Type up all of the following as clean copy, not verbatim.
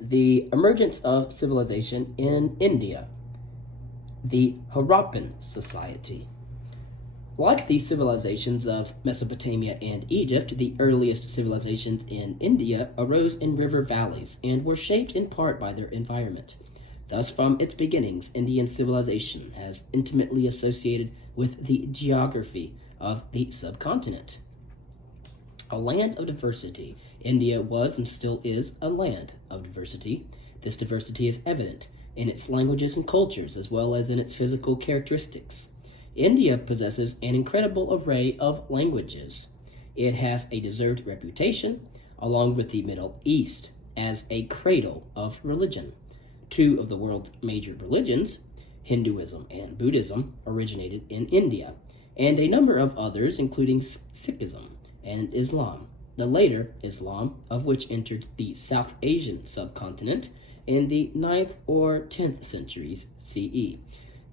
The emergence of civilization in India, the Harappan society. Like the civilizations of Mesopotamia and Egypt, the earliest civilizations in India arose in river valleys and were shaped in part by their environment. Thus, from its beginnings, Indian civilization has intimately associated with the geography of the subcontinent. A land of diversity, India was and still is a land of diversity. This diversity is evident in its languages and cultures as well as in its physical characteristics. India possesses an incredible array of languages. It has a deserved reputation, along with the Middle East, as a cradle of religion. Two of the world's major religions, Hinduism and Buddhism, originated in India, and a number of others, including Sikhism and Islam. The later, Islam, of which entered the South Asian subcontinent in the 9th or 10th centuries CE,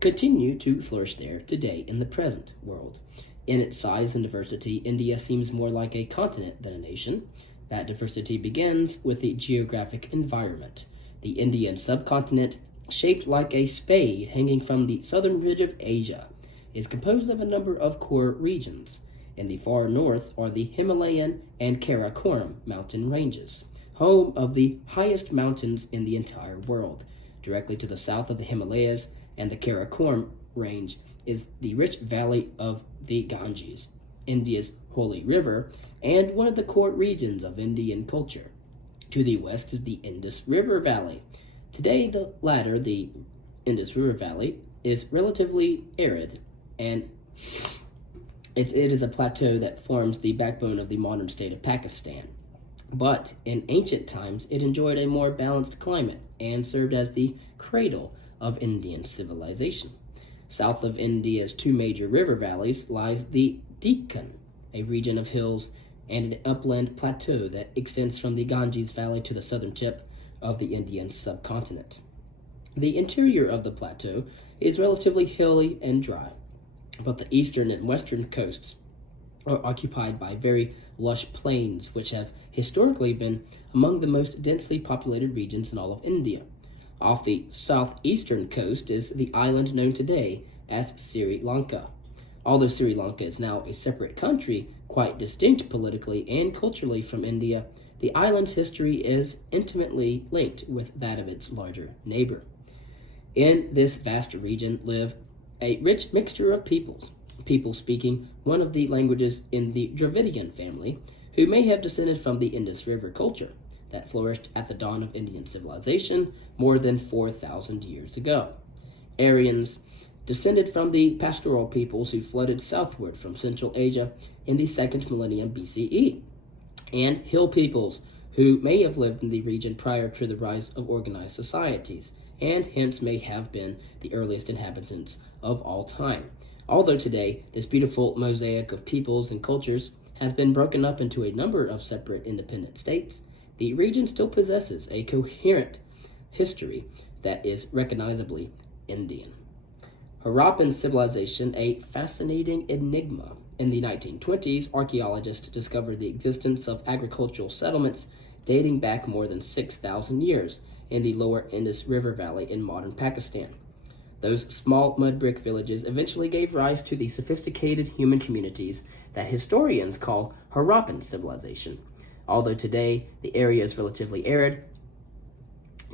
continue to flourish there today in the present world. In its size and diversity, India seems more like a continent than a nation. That diversity begins with the geographic environment. The Indian subcontinent, shaped like a spade hanging from the southern ridge of Asia, is composed of a number of core regions. In the far north are the Himalayan and Karakoram mountain ranges, home of the highest mountains in the entire world. Directly to the south of the Himalayas and the Karakoram range is the rich valley of the Ganges, India's holy river, and one of the core regions of Indian culture. To the west is the Indus River Valley. Today, the latter, the Indus River Valley, is relatively arid, and it is a plateau that forms the backbone of the modern state of Pakistan. But in ancient times, it enjoyed a more balanced climate and served as the cradle of Indian civilization. South of India's two major river valleys lies the Deccan, a region of hills and an upland plateau that extends from the Ganges Valley to the southern tip of the Indian subcontinent. The interior of the plateau is relatively hilly and dry, but the eastern and western coasts are occupied by very lush plains, which have historically been among the most densely populated regions in all of India. Off the southeastern coast is the island known today as Sri Lanka. Although Sri Lanka is now a separate country, quite distinct politically and culturally from India, the island's history is intimately linked with that of its larger neighbor. In this vast region live a rich mixture of people speaking one of the languages in the Dravidian family, who may have descended from the Indus River culture that flourished at the dawn of Indian civilization more than 4,000 years ago. Aryans descended from the pastoral peoples who flooded southward from Central Asia in the 2nd millennium BCE, and hill peoples who may have lived in the region prior to the rise of organized societies, and hence may have been the earliest inhabitants of all time. Although today this beautiful mosaic of peoples and cultures has been broken up into a number of separate independent states, the region still possesses a coherent history that is recognizably Indian. Harappan civilization, a fascinating enigma. In the 1920s, archaeologists discovered the existence of agricultural settlements dating back more than 6,000 years in the lower Indus River Valley in modern Pakistan. Those small mud brick villages eventually gave rise to the sophisticated human communities that historians call Harappan civilization. Although today the area is relatively arid,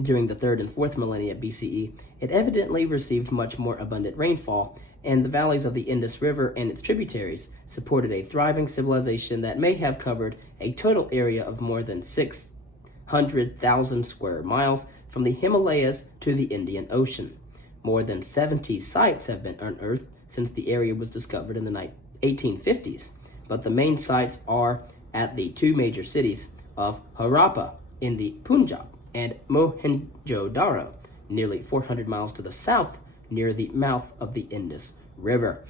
during the 3rd and 4th millennia BCE, it evidently received much more abundant rainfall, and the valleys of the Indus River and its tributaries supported a thriving civilization that may have covered a total area of more than 600,000 square miles from the Himalayas to the Indian Ocean. More than 70 sites have been unearthed since the area was discovered in the 1850s, but the main sites are at the two major cities of Harappa in the Punjab and Mohenjo-Daro, nearly 400 miles to the south near the mouth of the Indus River.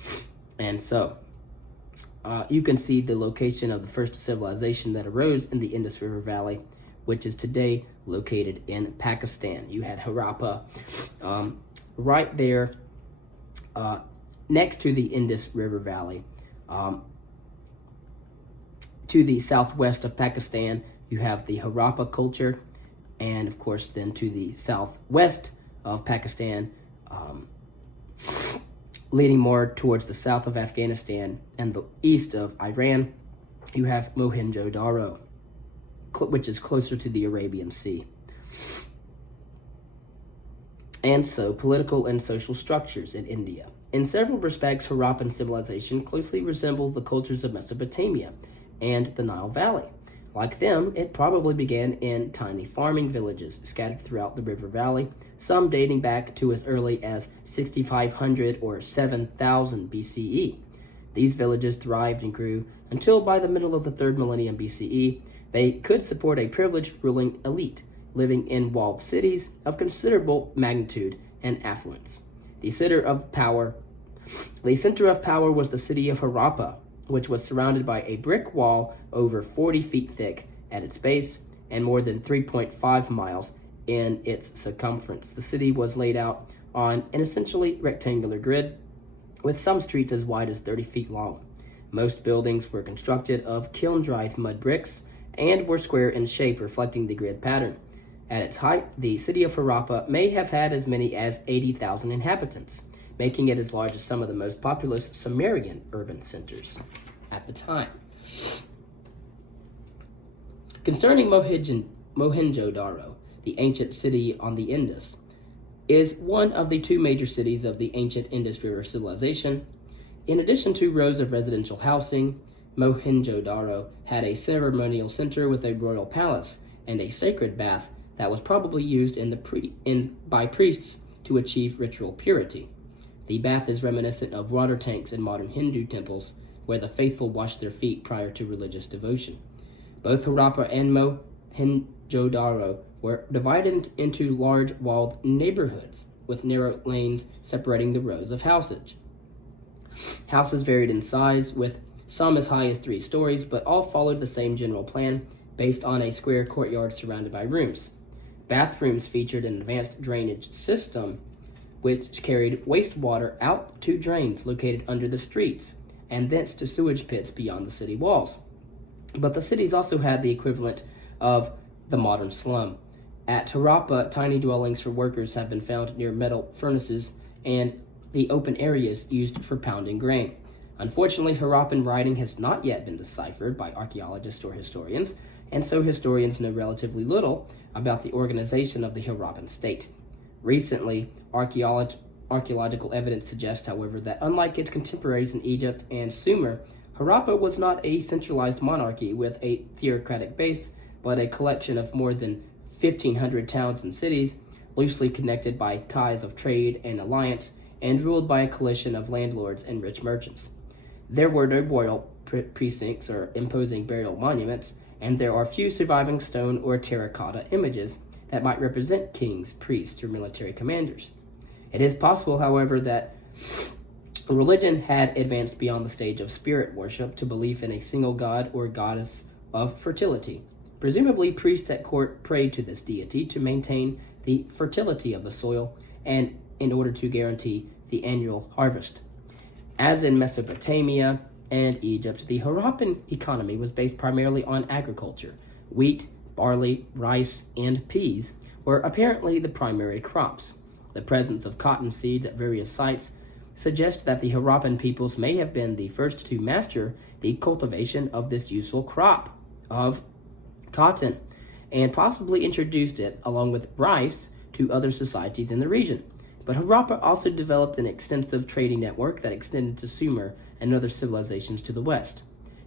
And so you can see the location of the first civilization that arose in the Indus River Valley, which is today located in Pakistan. You had Harappa right there next to the Indus River Valley. To the southwest of Pakistan, you have the Harappa culture, and of course then to the southwest of Pakistan, leading more towards the south of Afghanistan and the east of Iran, you have Mohenjo-Daro, which is closer to the Arabian Sea. And so, political and social structures in India. In several respects, Harappan civilization closely resembles the cultures of Mesopotamia and the Nile Valley. Like them, it probably began in tiny farming villages scattered throughout the river valley, some dating back to as early as 6500 or 7000 BCE. These villages thrived and grew until by the middle of the 3rd millennium BCE, they could support a privileged ruling elite living in walled cities of considerable magnitude and affluence. The center of power was the city of Harappa, which was surrounded by a brick wall over 40 feet thick at its base and more than 3.5 miles in its circumference. The city was laid out on an essentially rectangular grid, with some streets as wide as 30 feet long. Most buildings were constructed of kiln-dried mud bricks and were square in shape, reflecting the grid pattern. At its height, the city of Harappa may have had as many as 80,000 inhabitants, making it as large as some of the most populous Sumerian urban centers at the time. Concerning Mohenjo-Daro, the ancient city on the Indus, is one of the 2 major cities of the ancient Indus River civilization. In addition to rows of residential housing, Mohenjo-Daro had a ceremonial center with a royal palace and a sacred bath that was probably used by priests to achieve ritual purity. The bath is reminiscent of water tanks in modern Hindu temples, where the faithful wash their feet prior to religious devotion. Both Harappa and Mohenjo-Daro were divided into large walled neighborhoods with narrow lanes separating the rows of houses. Houses varied in size, with some as high as 3 stories, but all followed the same general plan based on a square courtyard surrounded by rooms. Bathrooms featured an advanced drainage system which carried wastewater out to drains located under the streets and thence to sewage pits beyond the city walls. But the cities also had the equivalent of the modern slum. At Harappa, tiny dwellings for workers have been found near metal furnaces and the open areas used for pounding grain. Unfortunately, Harappan writing has not yet been deciphered by archaeologists or historians, and so historians know relatively little about the organization of the Harappan state. Recently, archaeological evidence suggests, however, that unlike its contemporaries in Egypt and Sumer, Harappa was not a centralized monarchy with a theocratic base, but a collection of more than 1,500 towns and cities, loosely connected by ties of trade and alliance, and ruled by a coalition of landlords and rich merchants. There were no royal precincts or imposing burial monuments, and there are few surviving stone or terracotta images that might represent kings, priests, or military commanders. It is possible, however, that religion had advanced beyond the stage of spirit worship to belief in a single god or goddess of fertility. Presumably, priests at court prayed to this deity to maintain the fertility of the soil and in order to guarantee the annual harvest. As in Mesopotamia and Egypt, the Harappan economy was based primarily on agriculture. Wheat, barley, rice, and peas were apparently the primary crops. The presence of cotton seeds at various sites suggests that the Harappan peoples may have been the first to master the cultivation of this useful crop of cotton, and possibly introduced it, along with rice, to other societies in the region. But Harappa also developed an extensive trading network that extended to Sumer and other civilizations to the west.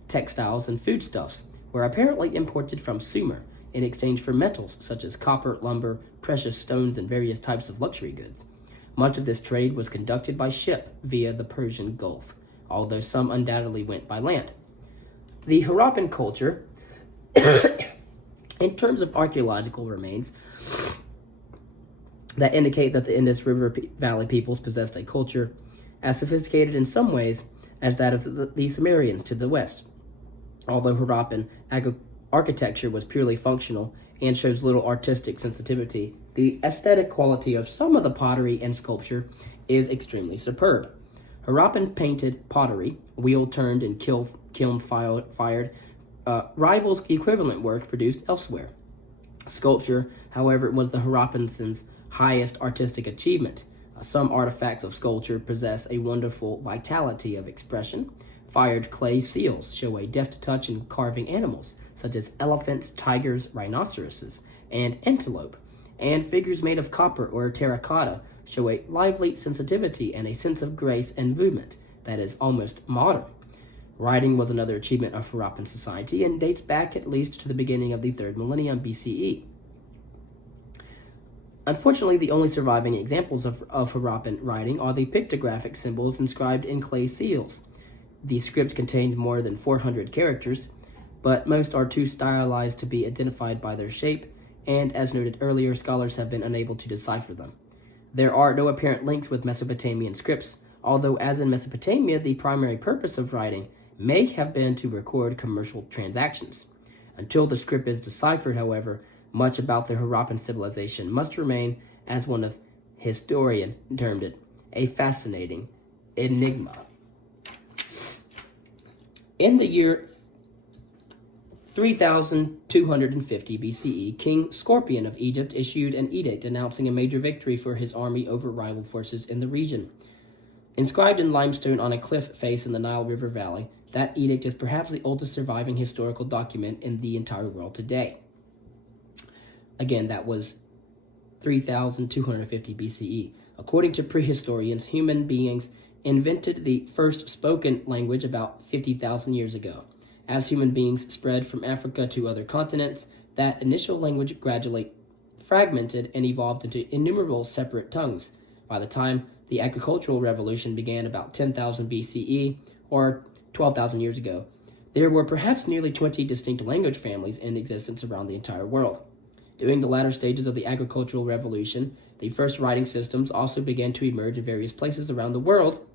Textiles and foodstuffs were apparently imported from Sumer in exchange for metals such as copper, lumber, precious stones, and various types of luxury goods. Much of this trade was conducted by ship via the Persian Gulf, although some undoubtedly went by land. The Harappan culture, in terms of archaeological remains that indicate that the Indus River Valley peoples possessed a culture as sophisticated in some ways as that of the Sumerians to the west. Although Harappan architecture was purely functional and shows little artistic sensitivity, the aesthetic quality of some of the pottery and sculpture is extremely superb. Harappan painted pottery, wheel-turned and kiln-fired, rivals equivalent work produced elsewhere. Sculpture, however, was the Harappans' highest artistic achievement. Some artifacts of sculpture possess a wonderful vitality of expression. Fired clay seals show a deft touch in carving animals, such as elephants, tigers, rhinoceroses, and antelope. And figures made of copper or terracotta show a lively sensitivity and a sense of grace and movement that is almost modern. Writing was another achievement of Harappan society and dates back at least to the beginning of the 3rd millennium BCE. Unfortunately, the only surviving examples of Harappan writing are the pictographic symbols inscribed in clay seals. The script contained more than 400 characters, but most are too stylized to be identified by their shape, and as noted earlier, scholars have been unable to decipher them. There are no apparent links with Mesopotamian scripts, although as in Mesopotamia, the primary purpose of writing may have been to record commercial transactions. Until the script is deciphered, however, much about the Harappan civilization must remain, as one historian termed it, a fascinating enigma. In the year 3250 BCE, King Scorpion of Egypt issued an edict announcing a major victory for his army over rival forces in the region. Inscribed in limestone on a cliff face in the Nile River Valley, that edict is perhaps the oldest surviving historical document in the entire world today. Again, that was 3250 BCE. According to prehistorians, human beings invented the first spoken language about 50,000 years ago. As human beings spread from Africa to other continents, that initial language gradually fragmented and evolved into innumerable separate tongues. By the time the agricultural revolution began about 10,000 BCE, or 12,000 years ago, there were perhaps nearly 20 distinct language families in existence around the entire world. During the latter stages of the agricultural revolution, the first writing systems also began to emerge in various places around the world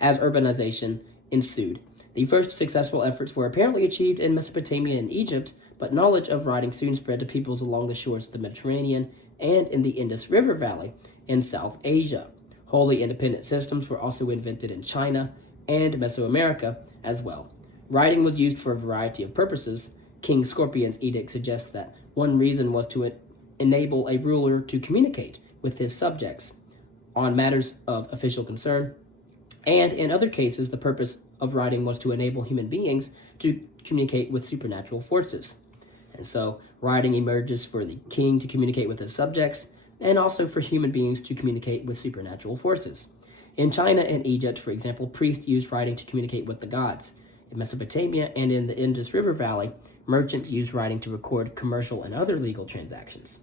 as urbanization ensued. The first successful efforts were apparently achieved in Mesopotamia and Egypt, but knowledge of writing soon spread to peoples along the shores of the Mediterranean and in the Indus River Valley in South Asia. Wholly independent systems were also invented in China and Mesoamerica as well. Writing was used for a variety of purposes. King Scorpion's edict suggests that one reason was to enable a ruler to communicate with his subjects on matters of official concern, and in other cases, the purpose of writing was to enable human beings to communicate with supernatural forces. And so, writing emerges for the king to communicate with his subjects, and also for human beings to communicate with supernatural forces. In China and Egypt, for example, priests used writing to communicate with the gods. In Mesopotamia and in the Indus River Valley, merchants used writing to record commercial and other legal transactions.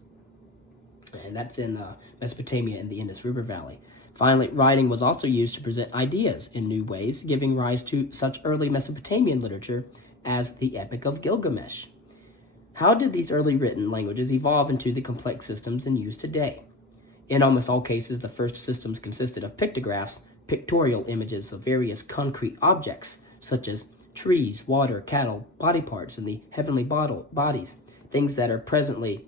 And that's in Mesopotamia and the Indus River Valley. Finally, writing was also used to present ideas in new ways, giving rise to such early Mesopotamian literature as the Epic of Gilgamesh. How did these early written languages evolve into the complex systems in use today? In almost all cases, the first systems consisted of pictographs, pictorial images of various concrete objects, such as trees, water, cattle, body parts, and the heavenly bodies, things that are presently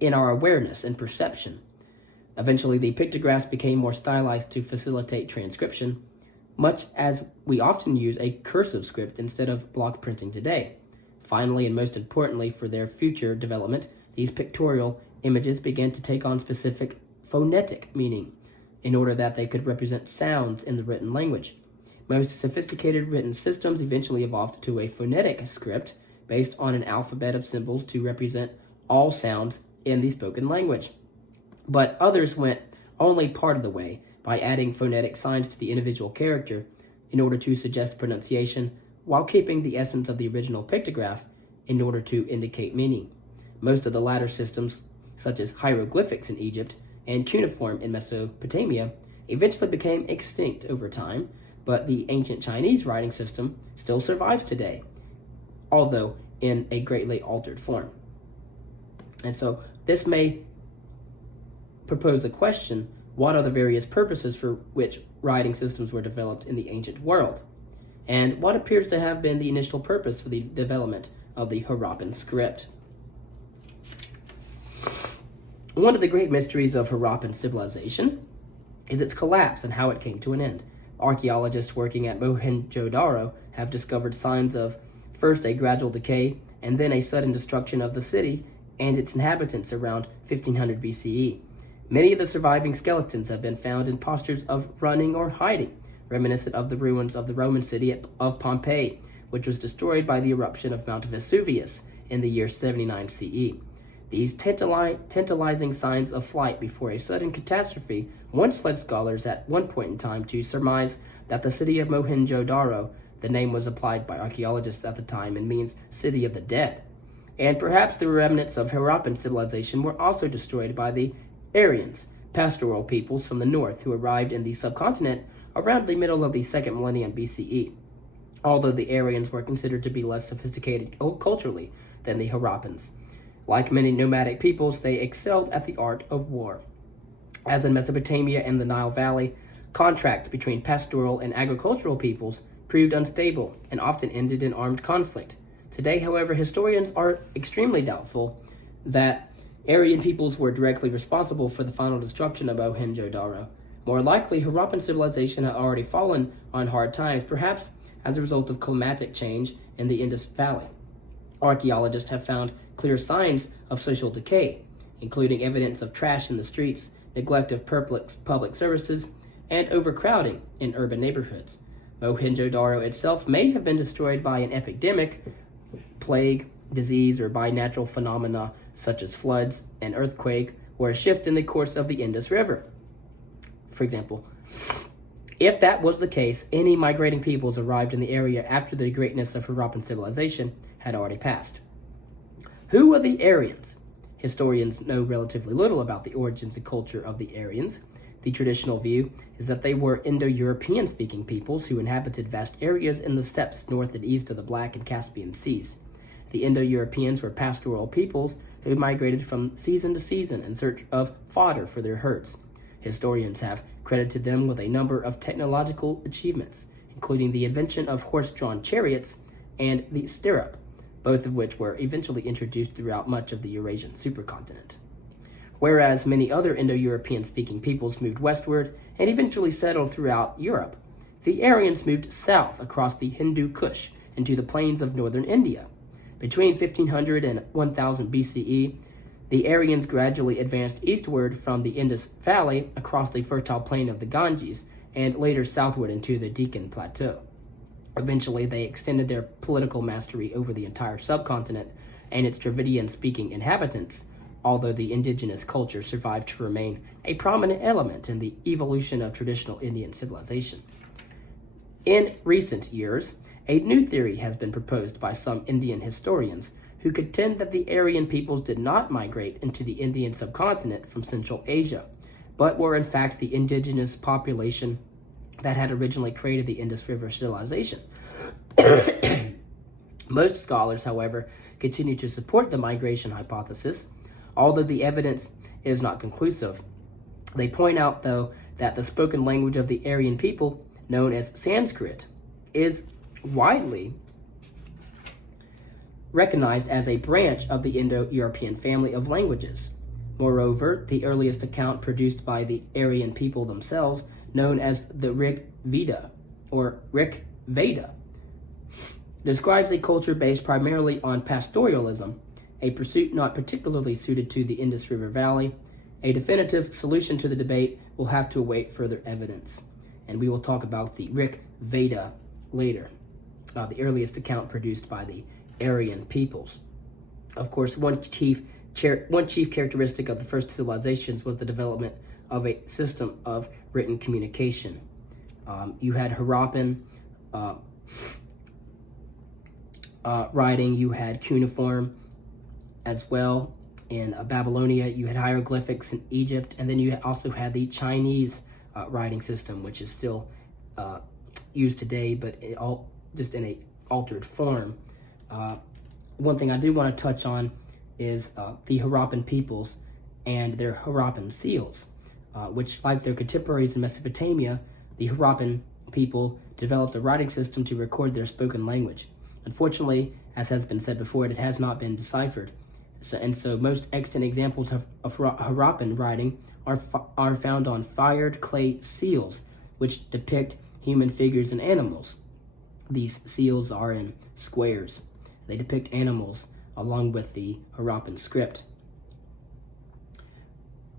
in our awareness and perception. Eventually, the pictographs became more stylized to facilitate transcription, much as we often use a cursive script instead of block printing today. Finally, and most importantly for their future development, these pictorial images began to take on specific phonetic meaning in order that they could represent sounds in the written language. Most sophisticated written systems eventually evolved to a phonetic script based on an alphabet of symbols to represent all sounds in the spoken language. But others went only part of the way by adding phonetic signs to the individual character in order to suggest pronunciation while keeping the essence of the original pictograph in order to indicate meaning. Most of the latter systems, such as hieroglyphics in Egypt and cuneiform in Mesopotamia, eventually became extinct over time, but the ancient Chinese writing system still survives today, although in a greatly altered form. And so this may propose a question: what are the various purposes for which writing systems were developed in the ancient world? And what appears to have been the initial purpose for the development of the Harappan script? One of the great mysteries of Harappan civilization is its collapse and how it came to an end. Archaeologists working at Mohenjo-Daro have discovered signs of first a gradual decay and then a sudden destruction of the city and its inhabitants around 1500 BCE. Many of the surviving skeletons have been found in postures of running or hiding, reminiscent of the ruins of the Roman city of Pompeii, which was destroyed by the eruption of Mount Vesuvius in the year 79 CE. These tantalizing signs of flight before a sudden catastrophe once led scholars at one point in time to surmise that the city of Mohenjo-Daro, the name was applied by archaeologists at the time and means city of the dead. And perhaps the remnants of Harappan civilization were also destroyed by the Aryans, pastoral peoples from the north who arrived in the subcontinent around the middle of the second millennium BCE, although the Aryans were considered to be less sophisticated culturally than the Harappans. Like many nomadic peoples, they excelled at the art of war. As in Mesopotamia and the Nile Valley, contracts between pastoral and agricultural peoples proved unstable and often ended in armed conflict. Today, however, historians are extremely doubtful that Aryan peoples were directly responsible for the final destruction of Mohenjo-Daro. More likely, Harappan civilization had already fallen on hard times, perhaps as a result of climatic change in the Indus Valley. Archaeologists have found clear signs of social decay, including evidence of trash in the streets, neglect of public services, and overcrowding in urban neighborhoods. Mohenjo-Daro itself may have been destroyed by an epidemic, plague, disease, or by natural phenomena such as floods, an earthquake, or a shift in the course of the Indus River. For example, if that was the case, any migrating peoples arrived in the area after the greatness of Harappan civilization had already passed. Who were the Aryans? Historians know relatively little about the origins and culture of the Aryans. The traditional view is that they were Indo-European speaking peoples who inhabited vast areas in the steppes north and east of the Black and Caspian Seas. The Indo-Europeans were pastoral peoples who migrated from season to season in search of fodder for their herds. Historians have credited them with a number of technological achievements, including the invention of horse-drawn chariots and the stirrup, both of which were eventually introduced throughout much of the Eurasian supercontinent. Whereas many other Indo-European speaking peoples moved westward and eventually settled throughout Europe, the Aryans moved south across the Hindu Kush into the plains of northern India. Between 1500 and 1000 BCE, the Aryans gradually advanced eastward from the Indus Valley across the fertile plain of the Ganges and later southward into the Deccan Plateau. Eventually, they extended their political mastery over the entire subcontinent and its Dravidian-speaking inhabitants, although the indigenous culture survived to remain a prominent element in the evolution of traditional Indian civilization. In recent years, a new theory has been proposed by some Indian historians who contend that the Aryan peoples did not migrate into the Indian subcontinent from Central Asia, but were in fact the indigenous population that had originally created the Indus River civilization. Most scholars, however, continue to support the migration hypothesis, although the evidence is not conclusive. They point out, though, that the spoken language of the Aryan people, known as Sanskrit, is widely recognized as a branch of the Indo-European family of languages. Moreover, the earliest account produced by the Aryan people themselves, known as the Rig Veda, describes a culture based primarily on pastoralism, a pursuit not particularly suited to the Indus River Valley. A definitive solution to the debate will have to await further evidence, and we will talk about the Rig Veda later, the earliest account produced by the Aryan peoples. Of course, one chief characteristic of the first civilizations was the development of a system of written communication. You had Harappan writing, you had cuneiform as well in Babylonia, you had hieroglyphics in Egypt, and then you also had the Chinese writing system, which is still used today, but just in a altered form. One thing I do want to touch on is the Harappan peoples and their Harappan seals, which, like their contemporaries in Mesopotamia, the Harappan people developed a writing system to record their spoken language. Unfortunately, as has been said before, it has not been deciphered. So most extant examples of Harappan writing are found on fired clay seals, which depict human figures and animals. These seals are in squares. They depict animals along with the Harappan script.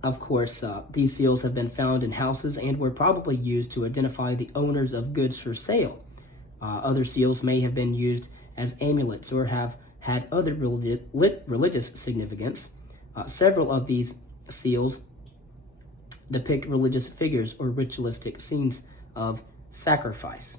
Of course, these seals have been found in houses and were probably used to identify the owners of goods for sale. Other seals may have been used as amulets or have had other religious significance. Several of these seals depict religious figures or ritualistic scenes of sacrifice.